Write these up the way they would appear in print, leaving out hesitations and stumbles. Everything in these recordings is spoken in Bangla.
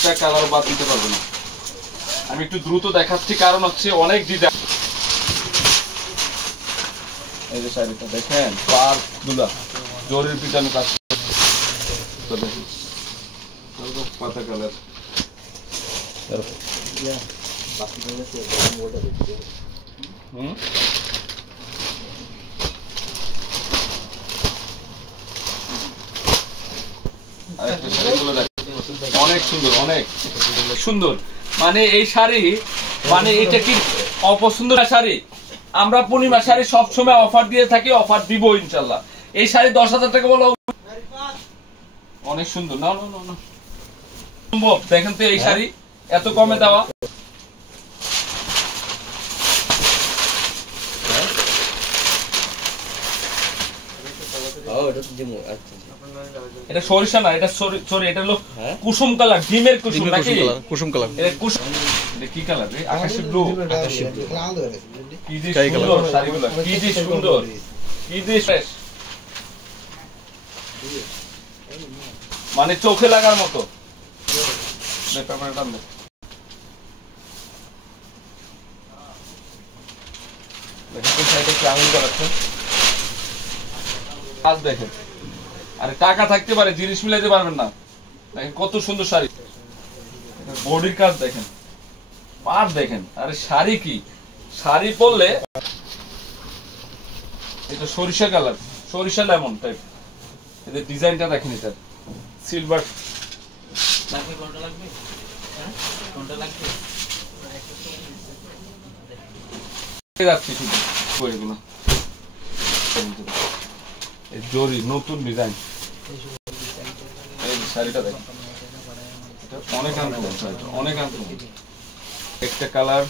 একটা কালার বাদ দিতে পারবো না। আমি একটু দ্রুত দেখাচ্ছি কারণ হচ্ছে অনেক ডিজাইন। এই যে শাড়িটা দেখেন, পাড়গুলা জরির পিটানো কাজ, পাতা কালার। অনেক সুন্দর, অনেক সুন্দর। মানে এই শাড়ি, মানে এটা কি অপছন্দ শাড়ি? আমরা পূর্ণিমা শাড়ি সবসময় অফার দিয়ে থাকি, অফার দিব ইনশাল্লাহ। এই শাড়ি 10,000 টাকা বলো, অনেক সুন্দর। না না না সম্ভব? দেখেন তো এই শাড়ি এত কমে দেওয়া। এটা সরিষা না, এটা সরি, এটা হলো কুসুম কালার, ডিমের কুসুম নাকি? কুসুম কালার। এটা কুসুম, এটা কি কালার রে? আকাশি ব্লু। আকাশি ব্লু। কি যে সুন্দর শাড়িগুলো, কি যে সুন্দর, কি যে ফ্রেশ, মানে চোখে লাগার মতো। দেখেন, আরে টাকা থাকতে পারে, জিনিস মিলাইতে পারবেন না। দেখেন কত সুন্দর শাড়ি, বডির কাজ দেখেন, পাট দেখেন। আরে শাড়ি কি, শাড়ি পরলে এটা সরিষা কালার, সরিষা লেমন টাইপ। এদের ডিজাইনটা দেখেন, এটা সিলভার। জরি নতুন ডিজাইন, এই শাড়িটা দেখেন, অনেক আনকমন, অনেক আনকমন। একটা কালার,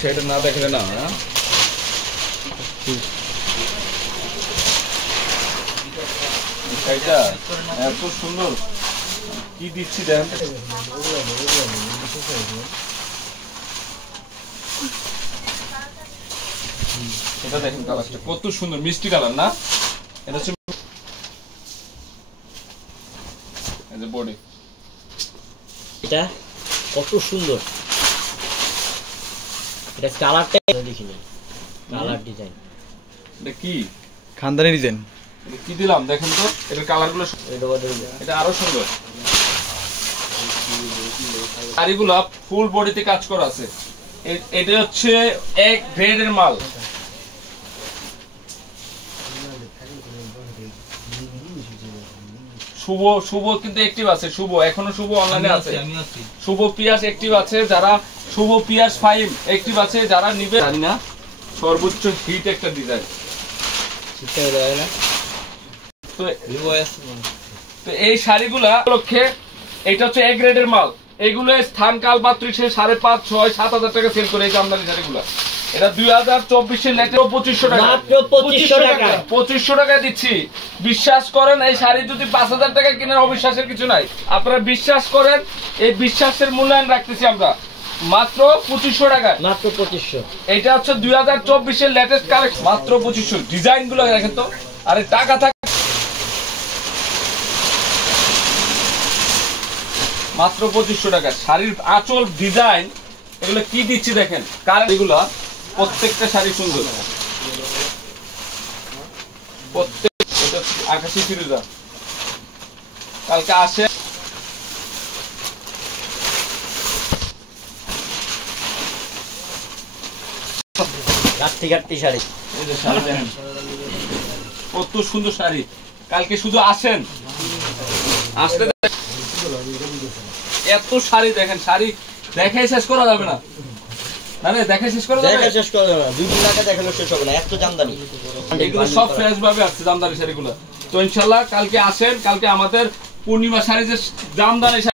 সেটা না দেখলে না। শাড়িটা এত সুন্দর, কি দিচ্ছি দেন। এটা দেখেন কালারটা কত সুন্দর, মিষ্টি কালার না? এটা হচ্ছে এই যে বডি, এটা কত সুন্দর। এটা কালারটা দেখিনি, কালার ডিজাইন। এটা কি খানদানি ডিজাইন, এটা কি দিলাম দেখেন তো, এটার কালারগুলো, এটা আরো সুন্দর। শাড়িগুলো ফুল বডিতে কাজ করা আছে। এটা হচ্ছে এক গ্রেডের মাল। শুভ, শুভ কিন্তু অ্যাক্টিভ আছে, শুভ এখনো, শুভ অনলাইনে আছে, শুভ পিয়াস অ্যাক্টিভ আছে। যারা শুভ পিয়াস 5 অ্যাক্টিভ আছে, যারা নিবে জানি না, সর্বোচ্চ হিট একটা ডিজাইন। তো এই শাড়িগুলা লক্ষ্যে, এটা হচ্ছে এক গ্রেডের মাল। এগুলো স্থান কাল পাত্র 5,500, 6,000, 7,000 টাকা সেল করে এই জামদানি শাড়িগুলা। এটা 2024-এর লেটেস্ট 2500 টাকা, মাত্র 2500 টাকা, 2500 টাকায় দিচ্ছি। বিশ্বাস করেন, এই শাড়ি যদি 5,000 টাকা কিনেন, অবিশ্বাসের কিছু নাই। আপনারা বিশ্বাস করেন, এই বিশ্বাসের মূল্যায়ন রাখতেছি আমরা মাত্র 2500 টাকায়, মাত্র 2500। এটা হচ্ছে 2024-এর লেটেস্ট কালেকশন, মাত্র 2500। ডিজাইন গুলো দেখেন তো, আরে টাকা থাকে মাত্র 2500 টাকা। শাড়ির আঁচল, ডিজাইন, এগুলো কি দিচ্ছি দেখেন। কারণ এগুলা প্রত্যেকটা শাড়ি সুন্দর, প্রত্যেক। এটা আকাশি ফিরোজা, কালকে আসে। কাটতি শাড়ি, এই যে শাড়ি দেখেন কত সুন্দর শাড়ি। কালকে শুধু আসেন, আসলে এত শাড়ি দেখেন, শাড়ি দেখাই শেষ করা যাবে না। দেখাই শেষ করা যাবে না, 2 টাকা দেখানো শেষ হবে না, এত জামদানি। এগুলো সব ফ্রেশ ভাবে আসছে জামদানি শাড়িগুলো। তো ইনশাল্লাহ কালকে আসেন, কালকে আমাদের পূর্ণিমা শাড়ি যে জামদানি